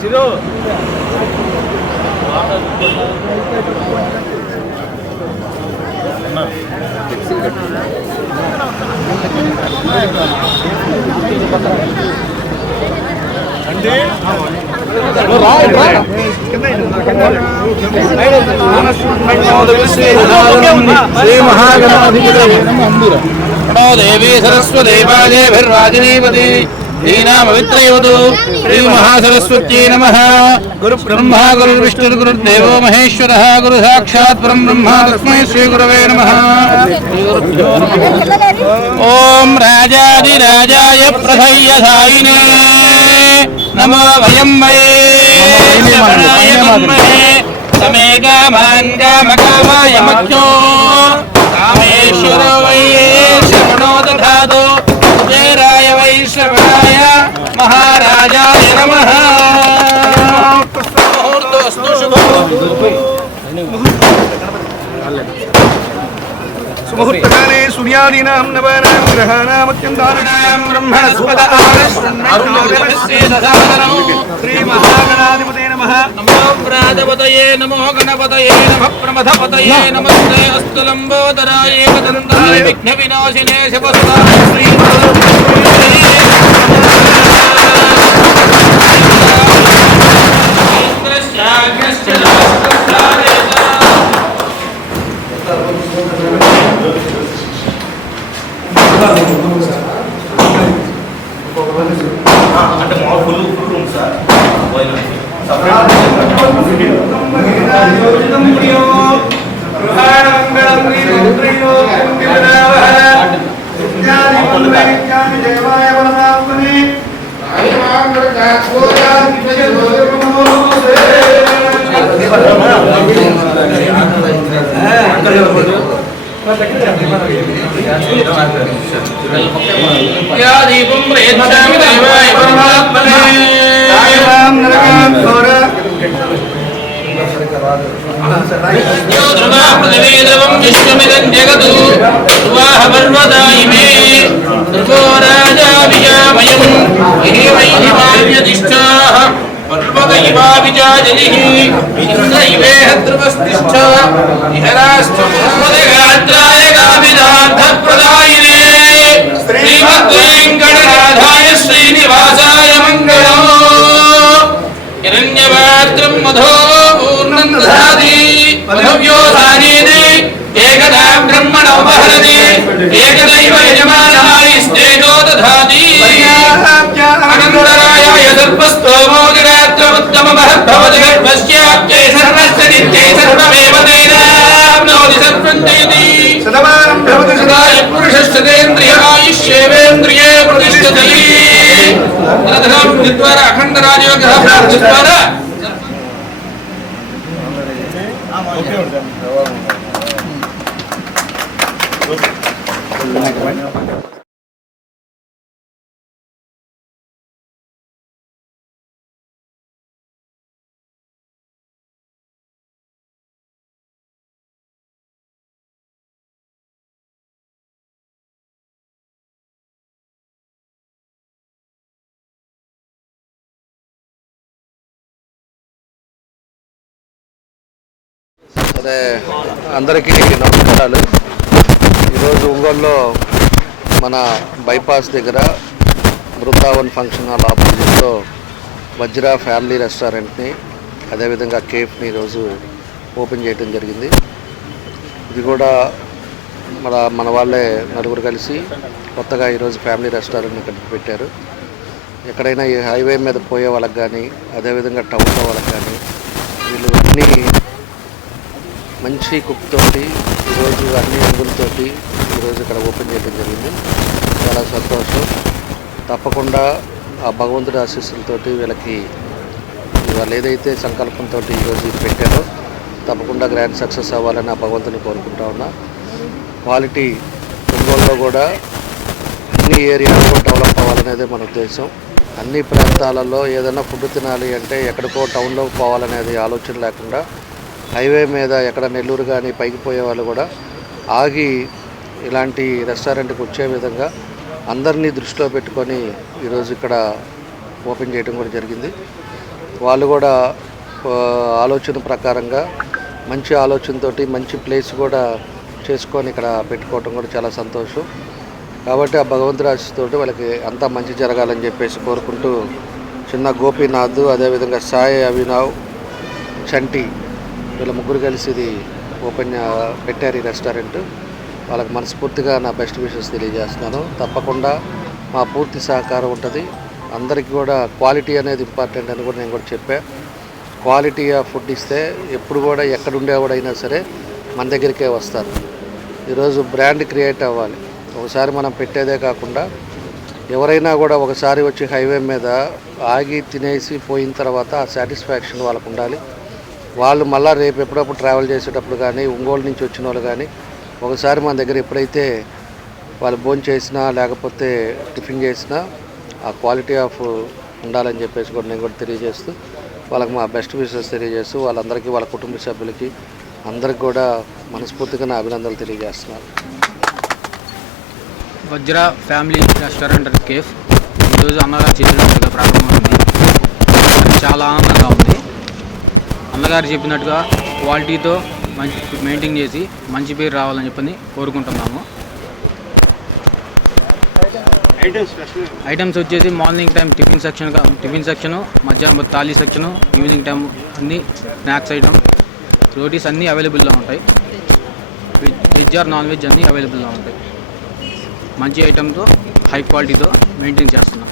చిరు అంటే శ్రీ మహాగణాధిపతి దేవీ సరస్వదేవాదేభిర్వాజినీపతి దీనామవిత్రయోదు శ్రీ మహాసరస్వత్యై నమ గురు బ్రహ్మ గురు విష్ణుర్ గురుర్దేవో మహేశ్వర గురు సాక్షాత్ పరం బ్రహ్మ తస్మై శ్రీ గురవే నమ ఓం రాజాదిరాజాయ ప్రథయ్యధాయినే నమో వయం వై శ్రవణాయ మన్మహే సుముహూర్తకాలే సూర్యాదీనాం నవానాం గ్రహాణామత్యంతారుణాం బ్రహ్మణస్పద శ్రీ మహాగణాధిపతే నమః నమో ప్రాజపతయే నమో గణపతయే నమ ప్రమథపతయే నమస్తే అస్తు లంబోదరాయ ఏకదంతాయ విఘ్న వినాశినే శుభస్వాయ శ్రీ దీపం ప్రేక్షామి దేవాయ పరమాత్మనే సాయవాం నరకాం ఘోర ృతవేదవం విశ్వమిదం జగదు దువాహ పర్వదాయిమే దుర్గో రాజా విజామయం ఏవైదివావ్యతిష్టాః పర్వత ఇవా ఇంద్ర ఇవేహ ధ్రువస్తిష్ఠ ఇహరాష్ట్ర ಜಿದ್ವಾರ ಅಖಂಡ ರಾಜಯೋಗ ಜಿದ್ವಾರ ಓಕೆ అదే అందరికీ నమస్కారాలు. ఈరోజు ఒంగోలులో మన బైపాస్ దగ్గర బృందావన్ ఫంక్షన్ హాల్ ఆపోజిట్లో వజ్రా ఫ్యామిలీ రెస్టారెంట్ని అదేవిధంగా కేఫ్ని ఈరోజు ఓపెన్ చేయడం జరిగింది. ఇది కూడా మన మన వాళ్ళే నలుగురు కలిసి కొత్తగా ఈరోజు ఫ్యామిలీ రెస్టారెంట్ ఇక్కడ పెట్టారు. ఎక్కడైనా ఈ హైవే మీద పోయే వాళ్ళకి కానీ అదేవిధంగా టౌన్లో వాళ్ళకి కానీ వీళ్ళు అన్నీ మంచి కుక్ తోటి ఈరోజు అన్ని అంగులతోటి ఈరోజు ఇక్కడ ఓపెన్ చేయడం జరిగింది. చాలా సంతోషం. తప్పకుండా ఆ భగవంతుడి ఆశీస్సులతోటి వీళ్ళకి వాళ్ళు ఏదైతే సంకల్పంతో ఈరోజు పెట్టారో తప్పకుండా గ్రాండ్ సక్సెస్ అవ్వాలని ఆ భగవంతుని కోరుకుంటా ఉన్నా. క్వాలిటీ ఒంగోలులో కూడా అన్ని ఏరియాలో డెవలప్ అవ్వాలనేదే మన ఉద్దేశం. అన్ని ప్రాంతాలలో ఏదైనా ఫుడ్ తినాలి అంటే ఎక్కడికో టౌన్లో పోవాలనేది ఆలోచన లేకుండా హైవే మీద ఎక్కడ నెల్లూరు కానీ పైకి పోయే వాళ్ళు కూడా ఆగి ఇలాంటి రెస్టారెంట్కి వచ్చే విధంగా అందరినీ దృష్టిలో పెట్టుకొని ఈరోజు ఇక్కడ ఓపెన్ చేయడం కూడా జరిగింది. వాళ్ళు కూడా ఆలోచన ప్రకారంగా మంచి ఆలోచనతోటి మంచి ప్లేస్ కూడా చేసుకొని ఇక్కడ పెట్టుకోవటం కూడా చాలా సంతోషం. కాబట్టి ఆ భగవంతుడి ఆశీస్సుతోటి వాళ్ళకి అంతా మంచి జరగాలని చెప్పేసి కోరుకుంటూ చిన్న గోపీనాథ్ అదేవిధంగా సాయి అభినవ్ చంటి వీళ్ళ ముగ్గురు కలిసి ఇది ఓపెన్ పెట్టారు ఈ రెస్టారెంట్. వాళ్ళకి మనస్ఫూర్తిగా నా బెస్ట్ విషెస్ తెలియజేస్తున్నాను. తప్పకుండా మా పూర్తి సహకారం ఉంటుంది. అందరికీ కూడా క్వాలిటీ అనేది ఇంపార్టెంట్ అని కూడా నేను కూడా చెప్పా. క్వాలిటీ ఆఫ్ ఫుడ్ ఇస్తే ఎప్పుడు కూడా ఎక్కడ ఉండేవాడైనా సరే మన దగ్గరికే వస్తారు. ఈరోజు బ్రాండ్ క్రియేట్ అవ్వాలి. ఒకసారి మనం పెట్టేదే కాకుండా ఎవరైనా కూడా ఒకసారి వచ్చి హైవే మీద ఆగి తినేసి పోయిన తర్వాత ఆ సాటిస్ఫాక్షన్ వాళ్ళకు ఉండాలి. వాళ్ళు మళ్ళీ రేపు ఎప్పుడప్పుడు ట్రావెల్ చేసేటప్పుడు కానీ ఒంగోలు నుంచి వచ్చిన వాళ్ళు కానీ ఒకసారి మన దగ్గర ఎప్పుడైతే వాళ్ళు భోజనం చేసినా లేకపోతే టిఫిన్ చేసినా ఆ క్వాలిటీ ఆఫ్ ఉండాలని చెప్పేసి కూడా నేను కూడా తెలియజేస్తూ వాళ్ళకి మా బెస్ట్ విషెస్ తెలియజేస్తూ వాళ్ళందరికీ వాళ్ళ కుటుంబ సభ్యులకి అందరికి కూడా మనస్ఫూర్తిగా నా అభినందనలు తెలియజేస్తున్నాను. వజ్ర ఫ్యామిలీ రెస్టారెంట్ అండ్ కేఫ్ ఈరోజు అన్నగా చెప్పినట్టుగా ప్రారంభమైంది. చాలా ఆనందంగా ఉంది. అన్నగారు చెప్పినట్టుగా క్వాలిటీతో మంచి మెయింటైన్ చేసి మంచి పేరు రావాలని చెప్పని కోరుకుంటున్నాము. ఐటమ్స్ వచ్చేసి morning time tiffin section tiffin section మధ్యాహ్నం థాలీ సెక్షను ఈవినింగ్ టైం అన్ని స్నాక్స్ ఐటమ్ రోటీస్ అన్నీ అవైలబుల్లో ఉంటాయి. Veg veg or non veg అన్నీ అవైలబుల్లో ఉంటాయి. మంచి ఐటమ్తో హై క్వాలిటీతో మెయింటైన్ చేస్తున్నాం.